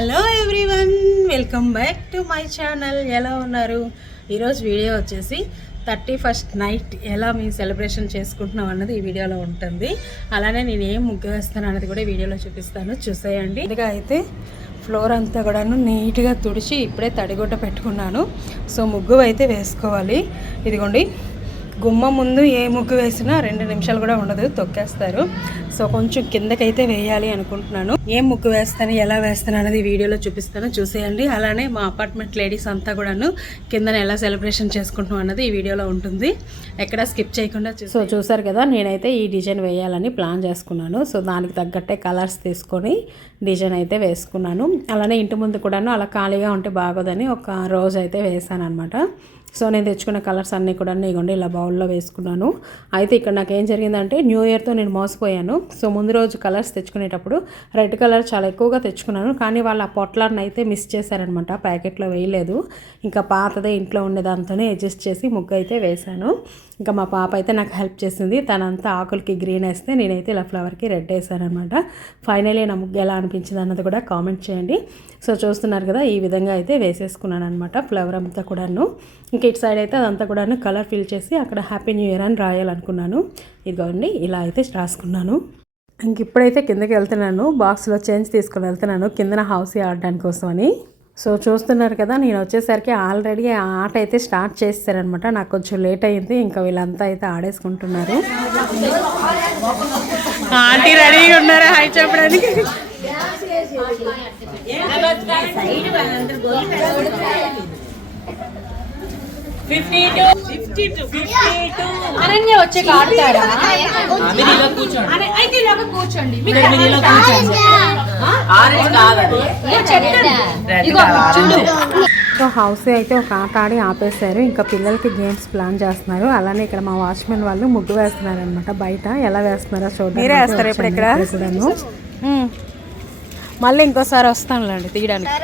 Hello everyone, welcome back to my channel. ఎలా ఉన్నారు? ఈరోజు వీడియో వచ్చేసి 31st నైట్ ఎలా మేము సెలబ్రేషన్ చేసుకుంటున్నాం అన్నది ఈ వీడియోలో ఉంటుంది. అలానే నేను ఏం ముగ్గు వేస్తాను అన్నది కూడా వీడియోలో చూపిస్తాను, చూసేయండి. ఇదిగా అయితే ఫ్లోర్ అంతా కూడాను నీట్గా తుడిచి ఇప్పుడే తడిగుడ్డ పెట్టుకున్నాను. సో ముగ్గు అయితే వేసుకోవాలి. ఇదిగోండి, గుమ్మ ముందు ఏ ముగ్గు వేసినా 2 నిమిషాలు కూడా ఉండదు, తొక్కేస్తారు. సో కొంచెం కిందకైతే వేయాలి అనుకుంటున్నాను. ఏం ముగ్గు వేస్తాను, ఎలా వేస్తాను అనేది వీడియోలో చూపిస్తాను, చూసేయండి. అలానే మా అపార్ట్మెంట్ లేడీస్ అంతా కూడాను కిందన ఎలా సెలబ్రేషన్ చేసుకుంటున్నాం అన్నది ఈ వీడియోలో ఉంటుంది, ఎక్కడ స్కిప్ చేయకుండా. సో చూసారు కదా, నేనైతే ఈ డిజైన్ వేయాలని ప్లాన్ చేసుకున్నాను. సో దానికి తగ్గట్టే కలర్స్ తీసుకొని డిజైన్ అయితే వేసుకున్నాను. అలానే ఇంటి ముందు కూడాను అలా ఖాళీగా ఉంటే బాగోదని ఒక రోజు అయితే వేసాను అనమాట. సో నేను తెచ్చుకున్న కలర్స్ అన్నీ కూడా ఇగోండి ఇలా బౌల్లో వేసుకున్నాను. అయితే ఇక్కడ నాకు ఏం జరిగిందంటే, న్యూ ఇయర్తో నేను మోసపోయాను. సో ముందు రోజు కలర్స్ తెచ్చుకునేటప్పుడు రెడ్ కలర్ చాలా ఎక్కువగా తెచ్చుకున్నాను, కానీ వాళ్ళు ఆ పొట్లాన్ని అయితే మిస్ చేశారనమాట, ప్యాకెట్లో వేయలేదు. ఇంకా పాతదే ఇంట్లో ఉండే దాంతోనే అడ్జస్ట్ చేసి ముగ్గు అయితే వేశాను. ఇంకా మా పాప అయితే నాకు హెల్ప్ చేసింది. తనంతా ఆకులకి గ్రీన్ వేస్తే నేనైతే ఇలా ఫ్లవర్కి రెడ్ వేసాను అనమాట. ఫైనలీ నా ముగ్గు ఎలా అనిపించింది అన్నది కూడా కామెంట్ చేయండి. సో చూస్తున్నారు కదా, ఈ విధంగా అయితే వేసేసుకున్నాను అనమాట ఫ్లవర్ అంతా కూడాను. ఇంక ఇటు సైడ్ అయితే అదంతా కూడాను కలర్ ఫిల్ చేసి అక్కడ హ్యాపీ న్యూ ఇయర్ అని రాయాలనుకున్నాను. ఇదిగోండి ఇలా అయితే రాసుకున్నాను. ఇంక ఇప్పుడైతే కిందకి వెళ్తున్నాను, బాక్స్లో చేంజ్ తీసుకొని వెళ్తున్నాను కిందన హౌస్ ఆడడానికి కోసం అని. సో చూస్తున్నారు కదా, నేను వచ్చేసరికి ఆల్రెడీ ఆ ఆట అయితే స్టార్ట్ చేస్తారనమాట. నాకు కొంచెం లేట్ అయింది, ఇంకా వీళ్ళంతా అయితే ఆడేసుకుంటున్నారు. ఆంటీ రెడీగా ఉన్నారా హాయ్ చెప్పడానికి? అనన్య వచ్చే ఆడతారా? సో హౌస్ అయితే ఒక ఆట ఆడి ఆపేశారు. ఇంకా పిల్లలకి గేమ్స్ ప్లాన్ చేస్తున్నారు. అలానే ఇక్కడ మా వాచ్మెన్ వాళ్ళు ముగ్గు వేస్తున్నారు అనమాట. బయట ఎలా వేస్తున్నారో చూడండి. మీరే వేస్తారు ఇప్పుడు ఇక్కడ కూడాను. మళ్ళీ ఇంకోసారి వస్తానులేండి తీయడానికి.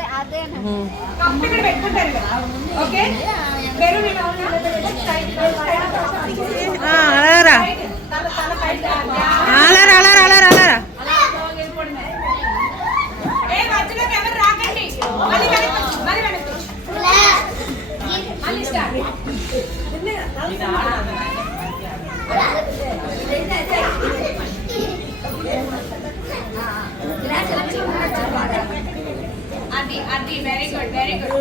అలారా అలారా అలారా అలారా అలారా అది వెరీ గుడ్ వెరీ గుడ్.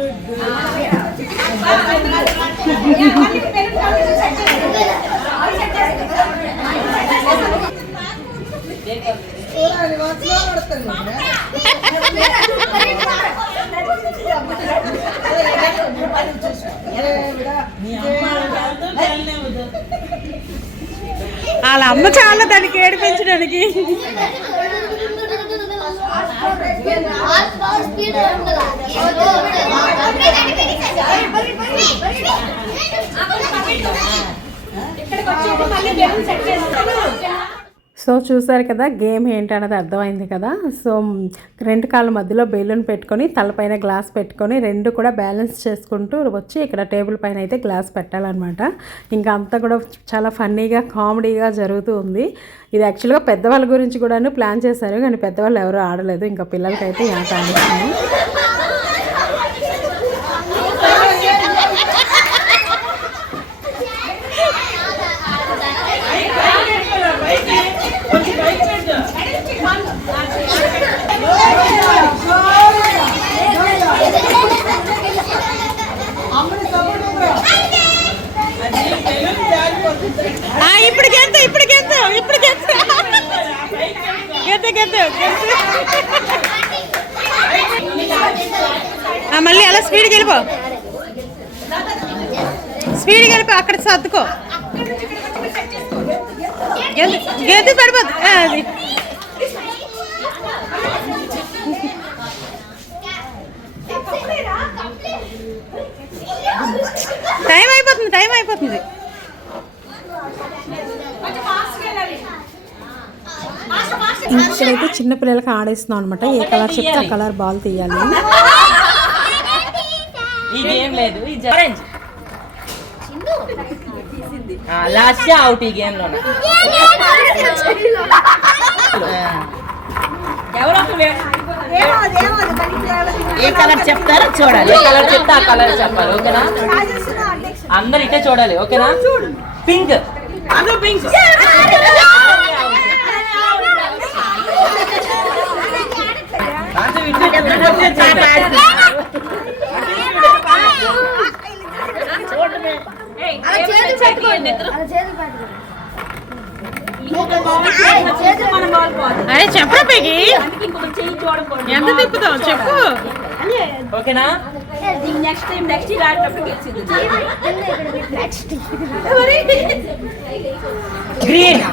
వాళ్ళ అమ్మ చాలా దానికి ఏడిపించడానికి. సో చూసారు కదా, గేమ్ ఏంటన్నది అర్థమైంది కదా. సో 2 కాళ్ళ మధ్యలో బెలూన్ పెట్టుకొని తలపైన గ్లాస్ పెట్టుకొని 2 కూడా బ్యాలెన్స్ చేసుకుంటూ వచ్చి ఇక్కడ టేబుల్ పైన అయితే గ్లాస్ పెట్టాలన్నమాట. ఇంకా అంతా కూడా చాలా ఫన్నీగా కామెడీగా జరుగుతూ ఉంది. ఇది యాక్చువల్గా పెద్దవాళ్ళ గురించి కూడాను ప్లాన్ చేశారు, కానీ పెద్దవాళ్ళు ఎవరు ఆడలేదు. ఇంకా పిల్లలకైతే ఈ ఆట ఆడిస్తాను. మళ్ళీ అలా స్పీడ్కి వెళ్ళిపో, స్పీడ్కి వెళ్ళిపో, అక్కడ సర్దుకో, గెద్దు పడిపోద్దు. అది టైం అయిపోతుంది, టైం అయిపోతుంది. ఇక్కడైతే చిన్నపిల్లలకి ఆడేస్తున్నాం అనమాట. ఏ కలర్ చెప్తే ఆ కలర్ బాల్ తీయాలి. లాస్ట్ అవుట్ ఈ గేమ్ లో ఎవరో ఏ కలర్ చెప్తారో చూడాలి. ఏ కలర్ చెప్తే ఆ కలర్ చెప్పాలి. ఓకేనా? అందరు ఇటే చూడాలి. ఓకేనా? పింక్. అరే చెప్పరా పేగి, ఎంత తిప్పుతావు చెప్పు. ఓకేనా? గ్రీన్.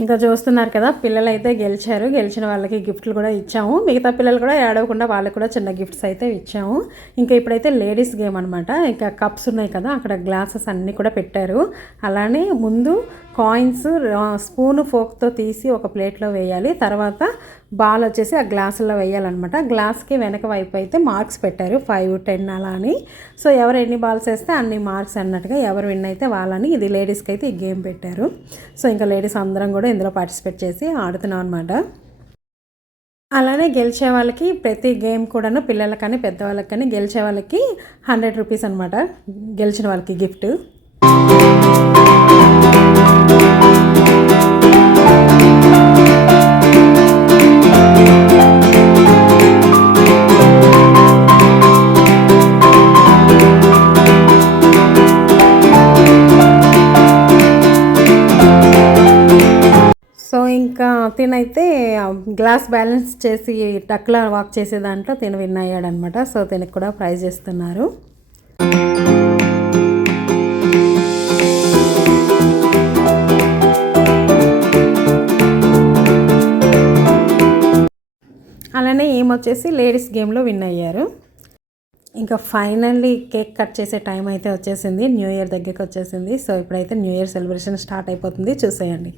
ఇంకా చూస్తున్నారు కదా, పిల్లలు అయితే గెలిచారు. గెలిచిన వాళ్ళకి గిఫ్ట్లు కూడా ఇచ్చాము. మిగతా పిల్లలు కూడా ఏడవకుండా వాళ్ళకి కూడా చిన్న గిఫ్ట్స్ అయితే ఇచ్చాము. ఇంకా ఇప్పుడైతే లేడీస్ గేమ్ అనమాట. ఇంకా కప్స్ ఉన్నాయి కదా, అక్కడ గ్లాసెస్ అన్నీ కూడా పెట్టారు. అలానే ముందు కాయిన్స్ స్పూను ఫోక్తో తీసి ఒక ప్లేట్లో వేయాలి. తర్వాత బాల్ వచ్చేసి ఆ గ్లాసుల్లో వేయాలన్నమాట. గ్లాస్కి వెనక వైపు అయితే మార్క్స్ పెట్టారు, 5, 10 అలా అని. సో ఎవరు ఎన్ని బాల్స్ వేస్తే అన్ని మార్క్స్ అన్నట్టుగా, ఎవరు విన్ అయితే వాళ్ళని. ఇది లేడీస్కి అయితే ఈ గేమ్ పెట్టారు. సో ఇంకా లేడీస్ అందరం కూడా ఇందులో పార్టిసిపేట్ చేసి ఆడుతున్నాం అనమాట. అలానే గెలిచే వాళ్ళకి ప్రతి గేమ్ కూడాను, పిల్లలకి కానీ పెద్దవాళ్ళకి కానీ, గెలిచే వాళ్ళకి 100 రూపీస్ అనమాట. గెలిచిన వాళ్ళకి గిఫ్ట్. ఇంకా తినైతే గ్లాస్ బ్యాలెన్స్ చేసి టక్లా వాక్ చేసే దాంట్లో తిన విన్ అయ్యాడనమాట. సో తినకు కూడా ప్రైజ్ ఇస్తున్నారు. అలానే ఏమొచ్చేసి లేడీస్ గేమ్లో విన్ అయ్యారు. ఇంకా ఫైనల్లీ కేక్ కట్ చేసే టైం అయితే వచ్చేసింది. న్యూ ఇయర్ దగ్గరికి వచ్చేసింది. సో ఇప్పుడైతే న్యూ ఇయర్ సెలబ్రేషన్ స్టార్ట్ అయిపోతుంది, చూసేయండి.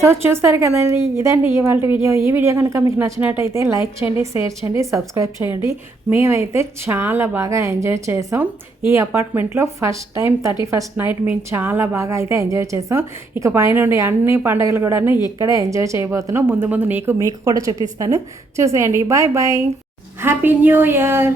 సో చూస్తారు కదండి, ఇదండి ఇవాళ వీడియో. ఈ వీడియో కనుక మీకు నచ్చినట్టయితే లైక్ చేయండి, షేర్ చేయండి, సబ్స్క్రైబ్ చేయండి. మేమైతే చాలా బాగా ఎంజాయ్ చేసాం ఈ అపార్ట్మెంట్లో. ఫస్ట్ టైం 31st నైట్ మేము చాలా బాగా అయితే ఎంజాయ్ చేసాం. ఇక పైనుండి అన్ని పండుగలు కూడా ఇక్కడే ఎంజాయ్ చేయబోతున్నాం. ముందు ముందు మీకు కూడా చూపిస్తాను, చూసేయండి. Bye bye, happy new year.